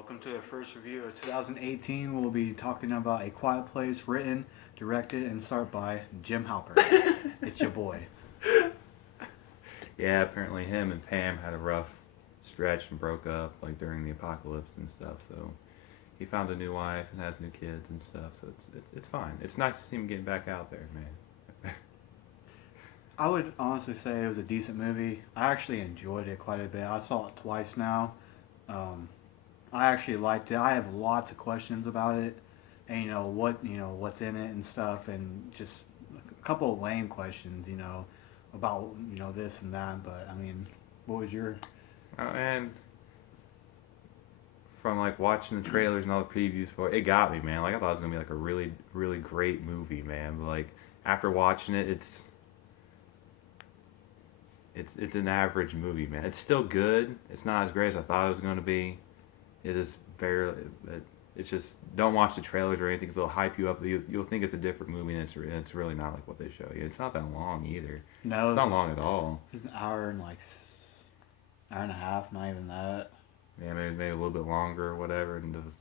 Welcome to the first review of 2018. We'll be talking about A Quiet Place, written, directed, and starred by Jim Halpert. It's your boy. Yeah, apparently him and Pam had a rough stretch and broke up like during the apocalypse and stuff. So he found a new wife and has new kids and stuff. So it's fine. It's nice to see him getting back out there, man. I would honestly say it was a decent movie. I actually enjoyed it quite a bit. I saw it twice now. I actually liked it. I have lots of questions about it, and what's in it and stuff, and just a couple of lame questions, about this and that. But I mean, what was your? And from like watching the trailers and all the previews for it, it got me, man. Like I thought it was gonna be like a really, really great movie, man. But like after watching it, it's an average movie, man. It's still good. It's not as great as I thought it was going to be. It is very. It's just don't watch the trailers or anything because it'll hype you up. You'll think it's a different movie, and it's really not like what they show you. It's not that long either. No, It's not long at all. It's an hour and hour and a half, not even that. Yeah, maybe a little bit longer or whatever. And just,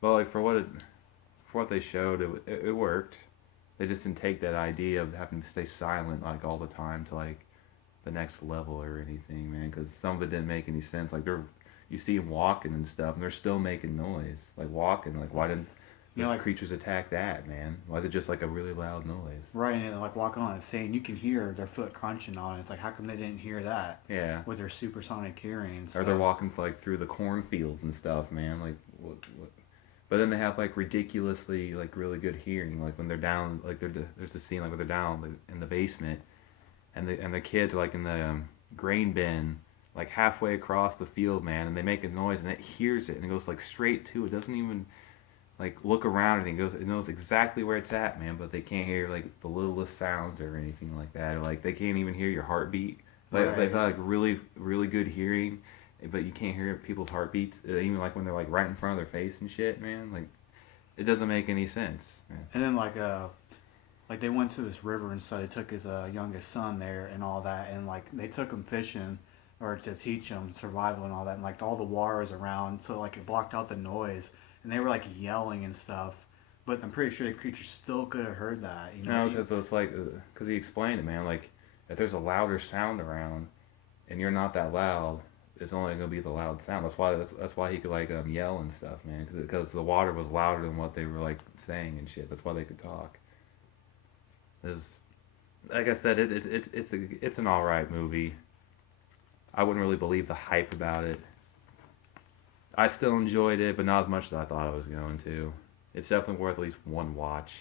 but like for what they showed, it worked. They just didn't take that idea of having to stay silent like all the time to like the next level or anything, man. Because some of it didn't make any sense. Like you see them walking and stuff, and they're still making noise, like walking. Like why didn't those creatures attack that, man? Why is it just like a really loud noise? Right, and like walking on it, saying you can hear their foot crunching on it. It's like how come they didn't hear that? Yeah. With their supersonic hearing. Or they're walking like through the cornfields and stuff, man. Like what? But then they have like ridiculously like really good hearing. Like when they're down, like there's a scene like where they're down in the basement, and the kids are like in the grain bin, like halfway across the field, man, and they make a noise and it hears it and it goes like straight to it. Doesn't even like look around or anything. It knows exactly where it's at, man. But they can't hear like the littlest sounds or anything like that. Or like they can't even hear your heartbeat. Like Right. they've got like really really good hearing, but you can't hear people's heartbeats. Even like when they're like right in front of their face and shit, man. Like it doesn't make any sense. Man. And then like they went to this river and so they took his youngest son there and all that, and like they took him fishing or to teach him survival and all that, and like all the water was around, so like it blocked out the noise, and they were like yelling and stuff. But I'm pretty sure the creature still could have heard that, No, because it's like because he explained it, man. Like if there's a louder sound around, and you're not that loud, it's only gonna be the loud sound. That's why he could like yell and stuff, man. Because the water was louder than what they were like saying and shit. That's why they could talk. It was, like I said, it's an all right movie. I wouldn't really believe the hype about it. I still enjoyed it, but not as much as I thought I was going to. It's definitely worth at least one watch.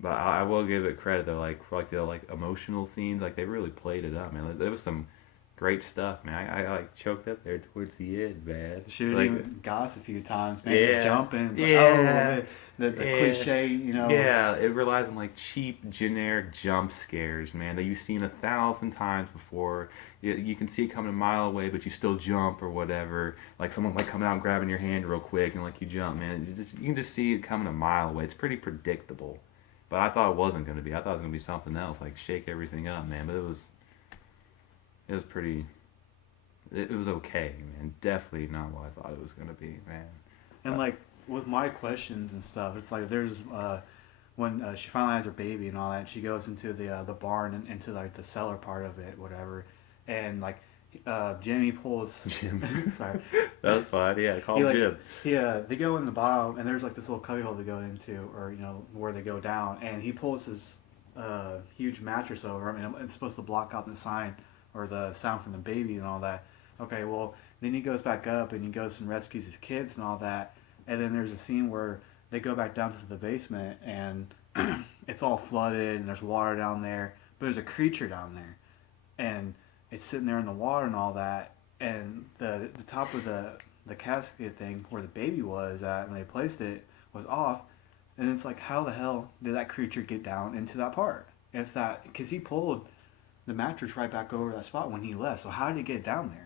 But I will give it credit though, like for like the like emotional scenes, like they really played it up, man. There was some great stuff, man. I like choked up there towards the end, man. Should have Like, even got us a few times, man. Yeah. Jumping. It's Yeah. like, the Yeah. cliche, Yeah, it relies on like cheap, generic jump scares, man, that you've seen 1,000 times before. You can see it coming a mile away, but you still jump or whatever. Like someone like coming out and grabbing your hand real quick, and like you jump, man. You can just see it coming a mile away. It's pretty predictable. But I thought it wasn't gonna be. I thought it was gonna be something else, like shake everything up, man. But it was pretty. It was okay, man. Definitely not what I thought it was gonna be, man. And like with my questions and stuff, it's like there's when she finally has her baby and all that, she goes into the barn and into like the cellar part of it, whatever, and like Jimmy pulls. Jim. Sorry. That's fine. Yeah, call him Jim. They go in the bottom and there's like this little cubbyhole to go into, or where they go down, and he pulls his huge mattress over him, and it's supposed to block out the sign or the sound from the baby and all that. Okay, well then he goes back up and he goes and rescues his kids and all that. And then there's a scene where they go back down to the basement and it's all flooded and there's water down there, but there's a creature down there, and it's sitting there in the water and all that. And the top of the casket thing where the baby was at when they placed it was off, and it's like how the hell did that creature get down into that part? If that because he pulled the mattress right back over that spot when he left, so how did it get down there?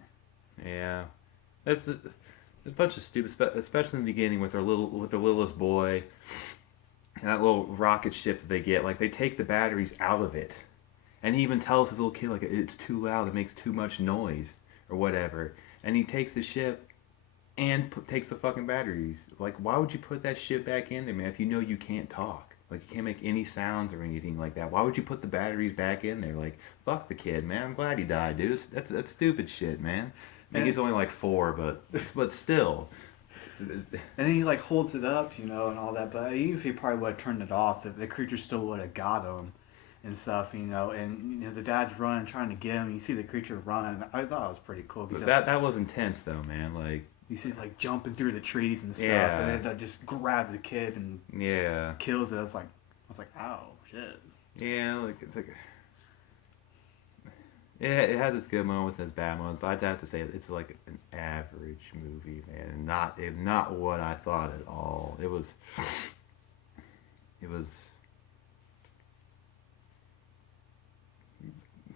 Yeah, it's a bunch of stupid, especially in the beginning with their littlest boy, and that little rocket ship that they get. Like they take the batteries out of it, and he even tells his little kid like it's too loud, it makes too much noise or whatever. And he takes the ship, and takes the fucking batteries. Like, why would you put that shit back in there, man? If you know you can't talk, like you can't make any sounds or anything like that. Why would you put the batteries back in there? Like, fuck the kid, man. I'm glad he died, dude. That's stupid shit, man. I mean, he's only like 4, but still. And then he like holds it up, you know, and all that. But even if he probably would have turned it off, the creature still would have got him and stuff, you know. And you know, the dad's running, trying to get him. And you see the creature run. I thought it was pretty cool. But that was intense though, man. Like you see it like jumping through the trees and stuff, Yeah. and then it just grabs the kid and yeah, kills it. I was like, ow, shit. yeah, like it's like. Yeah, it has its good moments and its bad moments, but I'd have to say it's like an average movie, man. Not what I thought at all. It was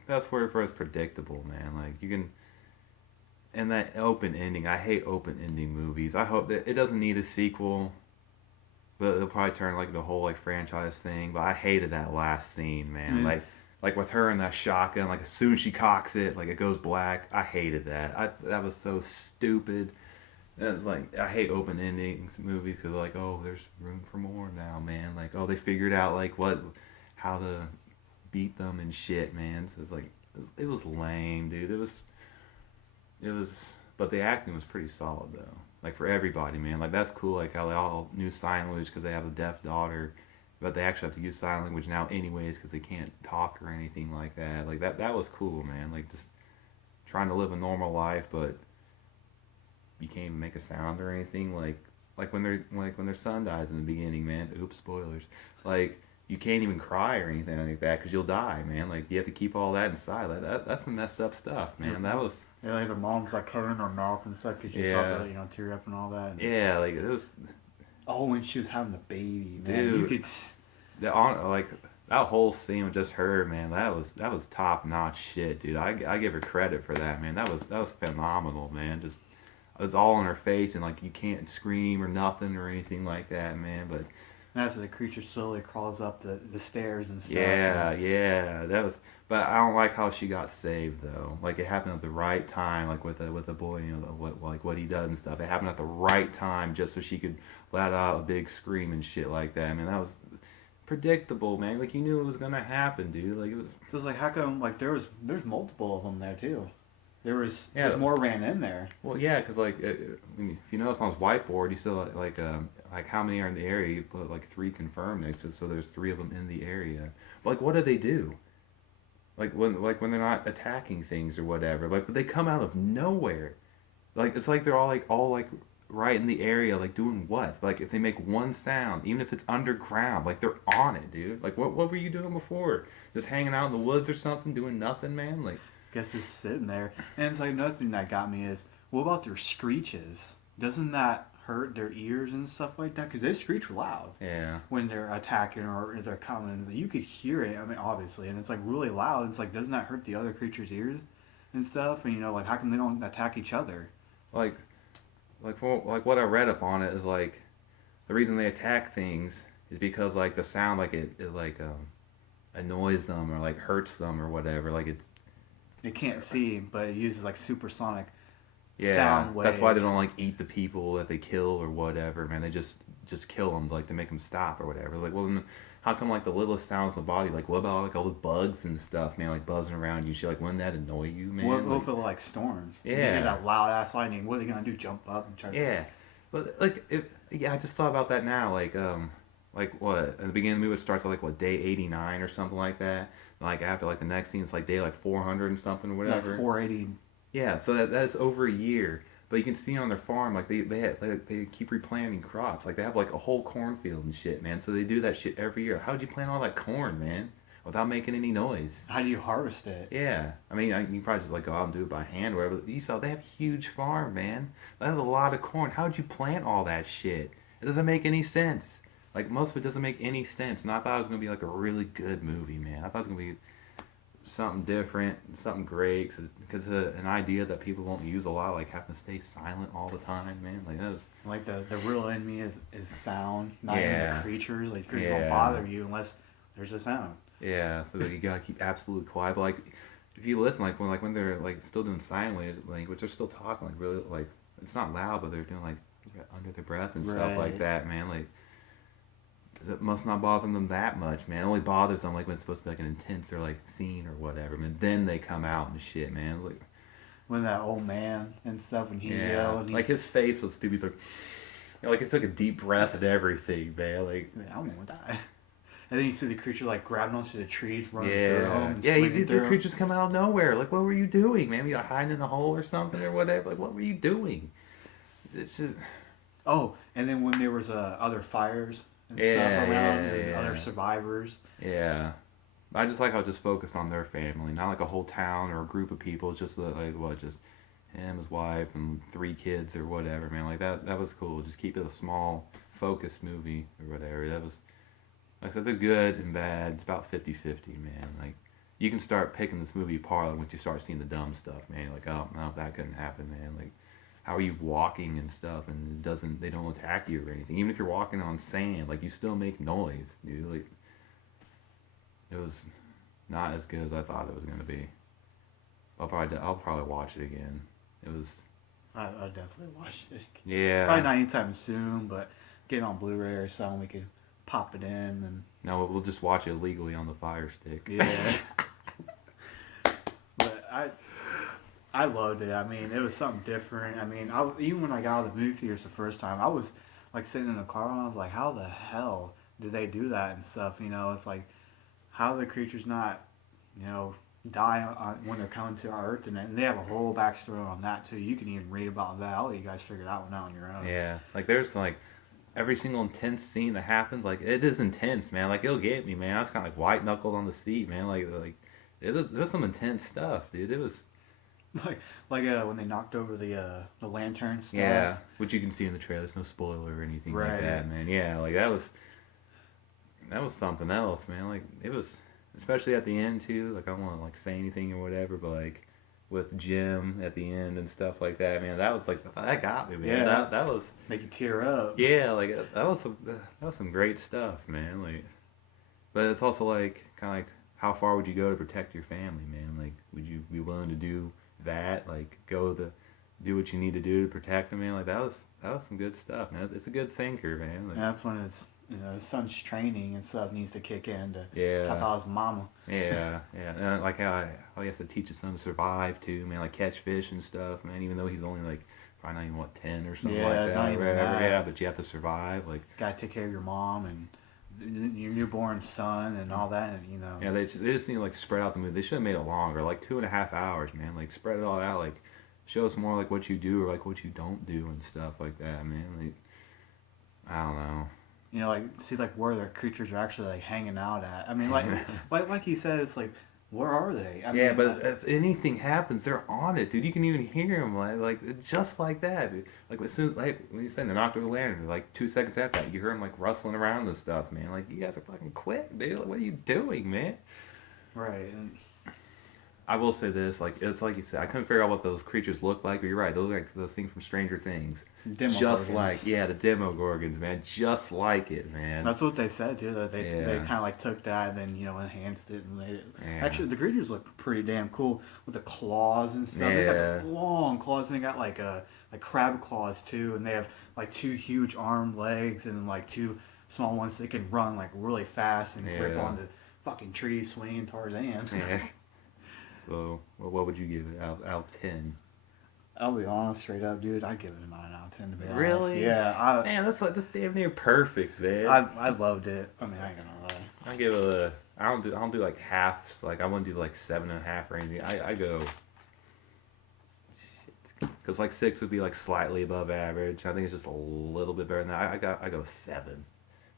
best word for it's predictable, man. Like you can, and that open ending. I hate open ending movies. I hope that it doesn't need a sequel, but it'll probably turn like the whole like franchise thing. But I hated that last scene, man. Mm. Like with her and that shotgun, like as soon as she cocks it, like it goes black. I hated that. That was so stupid. And it's like I hate open endings movies because like, oh, there's room for more now, man. Like, oh, they figured out like how to beat them and shit, man. So it's like it was lame, dude. It was, but the acting was pretty solid though. Like for everybody, man. Like that's cool. Like how they all knew sign language because they have a deaf daughter. But they actually have to use sign language now anyways because they can't talk or anything like that. Like that was cool, man. Like just trying to live a normal life, but you can't even make a sound or anything. Like when their son dies in the beginning, man. Oops, spoilers. Like you can't even cry or anything like that because you'll die, man. Like you have to keep all that inside. Like that's some messed up stuff, man. That was Yeah, like the mom's like covering her mouth and stuff because she felt the, you know, tear up and all that. And, yeah, like it was. oh, when she was having the baby, man, Dude. you could. Like that whole scene with just her, man, that was top notch shit, dude. I give her credit for that, man. That was phenomenal, man. Just it was all in her face and like you can't scream or nothing or anything like that, man. But As the creature slowly crawls up the stairs and stuff. yeah, that was. But I don't like how she got saved though. Like it happened at the right time, like with the boy, you know, what he does and stuff. It happened at the right time, just so she could let out a big scream and shit like that. I mean, that was predictable, man. Like you knew it was gonna happen, dude. Like it was. So it's like, how come, like, there's multiple of them there, too. There's more ran in there. Well, yeah, because like I mean, if you notice on his whiteboard, you still like how many are in the area. You put like 3 confirmed next to it, so there's 3 of them in the area. But like, what do they do? Like when they're not attacking things or whatever. Like, but they come out of nowhere. Like it's like they're all like right in the area, like doing what? Like if they make one sound, even if it's underground, like they're on it, dude. Like what were you doing before? Just hanging out in the woods or something, doing nothing, man? Like Guess just sitting there. And it's like another thing that got me is, what about their screeches? Doesn't that hurt their ears and stuff like that? Because they screech loud yeah. when they're attacking or they're coming. You could hear it, I mean, obviously, and it's like really loud. It's like, doesn't that hurt the other creature's ears and stuff? And you know, like, how come they don't attack each other? Like what I read up on it is like the reason they attack things is because like the sound like it annoys them or like hurts them or whatever. Like it's It can't see, but it uses like supersonic yeah. sound waves. That's why they don't like eat the people that they kill or whatever, man. They just kill them like to make them stop or whatever. It's like, well, then how come like the littlest sounds in the body? Like what about like all the bugs and stuff, man? Like buzzing around you, shit. Like wouldn't that annoy you, man? What if it like storms? Yeah. You hear that loud ass lightning. What are they gonna do? Jump up and try to? Yeah, but like I just thought about that now. Like what at the beginning of the movie it starts at like what day 89 or something like that. And, like after like the next scene it's like day like 400 and something or whatever. Like 480. Yeah, so that's over a year. But you can see on their farm, like they keep replanting crops. Like they have like a whole cornfield and shit, man. So they do that shit every year. How'd you plant all that corn, man, without making any noise? How do you harvest it? Yeah, I mean, you can probably just like go out and do it by hand or whatever. But you saw they have a huge farm, man. That's a lot of corn. How'd you plant all that shit? It doesn't make any sense. Like most of it doesn't make any sense. And I thought it was gonna be like a really good movie, man. I thought it was gonna be something different, something great, because an idea that people won't use a lot, like having to stay silent all the time, man. Like that was Like the real enemy is sound, not even Yeah. the creatures. Like creatures Yeah. don't bother you unless there's a sound. yeah. So you gotta keep absolutely quiet. But like if you listen, like when they're like still doing sign language, they're still talking like really like it's not loud, but they're doing like under their breath and stuff Right. like that, man. Like that must not bother them that much, man. It only bothers them like when it's supposed to be like an intense or like scene or whatever, man. Then they come out and shit, man. Like When that old man and stuff, when he yeah, yelled, and he, like his face was stupid. He's like, like he took a deep breath and everything, man. Like man, I'm gonna die. And then you see the creature like grabbing onto the trees, running through yeah, them, and yeah. swinging The through 'em. creatures come out of nowhere. Like what were you doing, man? You hiding in a hole or something or whatever? Like what were you doing? It's just Oh, and then when there was other fires and Yeah, stuff around, yeah, and yeah. other survivors. yeah. I just like how it just focused on their family, not like a whole town or a group of people. It's just like what, just him, his wife, and 3 kids or whatever, man. Like that was cool. Just keep it a small, focused movie or whatever. That was, like I said, it's good and bad. It's about 50-50, man. Like you can start picking this movie apart once you start seeing the dumb stuff, man. You're like, oh no, that couldn't happen, man. Like how are you walking and stuff, and they don't attack you or anything. Even if you're walking on sand, like you still make noise, dude. Like it was not as good as I thought it was gonna be. I'll probably watch it again. It was I'll definitely watch it. yeah. Probably not anytime soon, but get it on Blu-ray or something. We could pop it in and No, we'll just watch it illegally on the Fire Stick. yeah. But I loved it. I mean, it was something different. I mean, even when I got out of the movie theaters the first time, I was like sitting in the car and I was like, how the hell did they do that and stuff? You know, it's like how do the creatures not, you know, die when they're coming to our Earth, and they have a whole backstory on that too. You can even read about that. I'll let you guys figure that one out on your own. Yeah, like there's like every single intense scene that happens, like it is intense, man. Like it'll get me, man. I was kind of like white knuckled on the seat, man. Like it was some intense stuff, dude. It was like when they knocked over the lantern stuff. yeah, which you can see in the trailer. There's no spoiler or anything like Right. that, man. Yeah, like that was something else, man. Like it was, especially at the end too. Like I don't want to like say anything or whatever, but like with Jim at the end and stuff like that, man. That was like that got me, man. Yeah. That was Make you tear up. yeah, like that was some great stuff, man. Like, but it's also like kind of like how far would you go to protect your family, man? Like, would you be willing to do that? Like, do what you need to do to protect them, man. Like that was some good stuff, man. It's a good thinker, man. Like, And that's when it's, you know, his son's training and stuff needs to kick in to yeah. help out his mama. Yeah, and like how he has to teach his son to survive too, man. Like catch fish and stuff, man. Even though he's only like probably not even 10 or something Yeah, like that, not or even whatever. that. Yeah, but you have to survive. Like Gotta take care of your mom and your newborn son and all that, and you know. yeah, they just need to like spread out the movie. They should have made it longer, like 2.5 hours, man. Like spread it all out. Like show us more like what you do or like what you don't do and stuff like that, man. Like I don't know. You know, like see like where their creatures are actually like hanging out at. I mean, like he said, it's like where are they? I Yeah, mean, but if anything happens, they're on it, dude. You can even hear them, like just like that, dude. Like as soon, like when you said they knocked over the lantern, like 2 seconds after that, you hear them like rustling around and stuff, man. Like you guys are fucking quick, dude. Like, what are you doing, man? right. And I will say this, like it's like you said, I couldn't figure out what those creatures look like, but you're right. Those are like the thing from Stranger Things. Just Demogorgons. like yeah, the Demogorgons, man. Just like it, man. That's what they said too. That they Yeah. kind of like took that and then, you know, enhanced it and made it. Yeah. Actually, the creatures look pretty damn cool with the claws and stuff. They got Yeah. the long claws. And they got like crab claws too, and they have like 2 huge arm legs and like 2 small ones that can run like really fast and grip Yeah. onto fucking trees, swinging Tarzan. Yeah. So, well, what would you give it out of 10? I'll be honest, straight up, dude. I'd give it a 9 out of 10 to be honest. Really? Yeah, Man, that's damn near perfect, man. I loved it. I mean, I ain't gonna lie. I give it a. I don't do like halves. Like I wouldn't do like 7.5 or anything. I go. Because like 6 would be like slightly above average. I think it's just a little bit better than that. I go 7.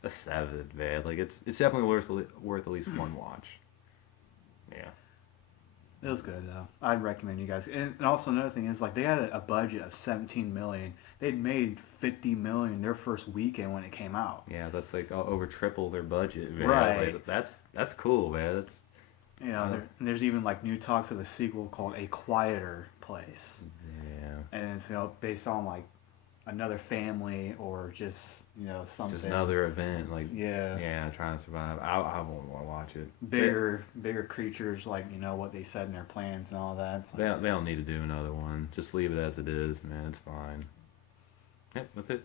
A 7, man. Like it's definitely worth at least one watch. Yeah. It was good though. I'd recommend you guys. And also another thing is like they had a budget of 17 million. They'd made 50 million their first weekend when it came out. Yeah, that's like over triple their budget, man. Right. Like, that's cool, man. That's You know, there's even like new talks of a sequel called A Quieter Place, yeah. and it's, you know, based on like another family or just something. Just another event, like Yeah. trying to survive. I won't want to watch it. Bigger creatures, like what they said in their plans and all that. It's like, They don't need to do another one. Just leave it as it is, man. It's fine. Yep, that's it.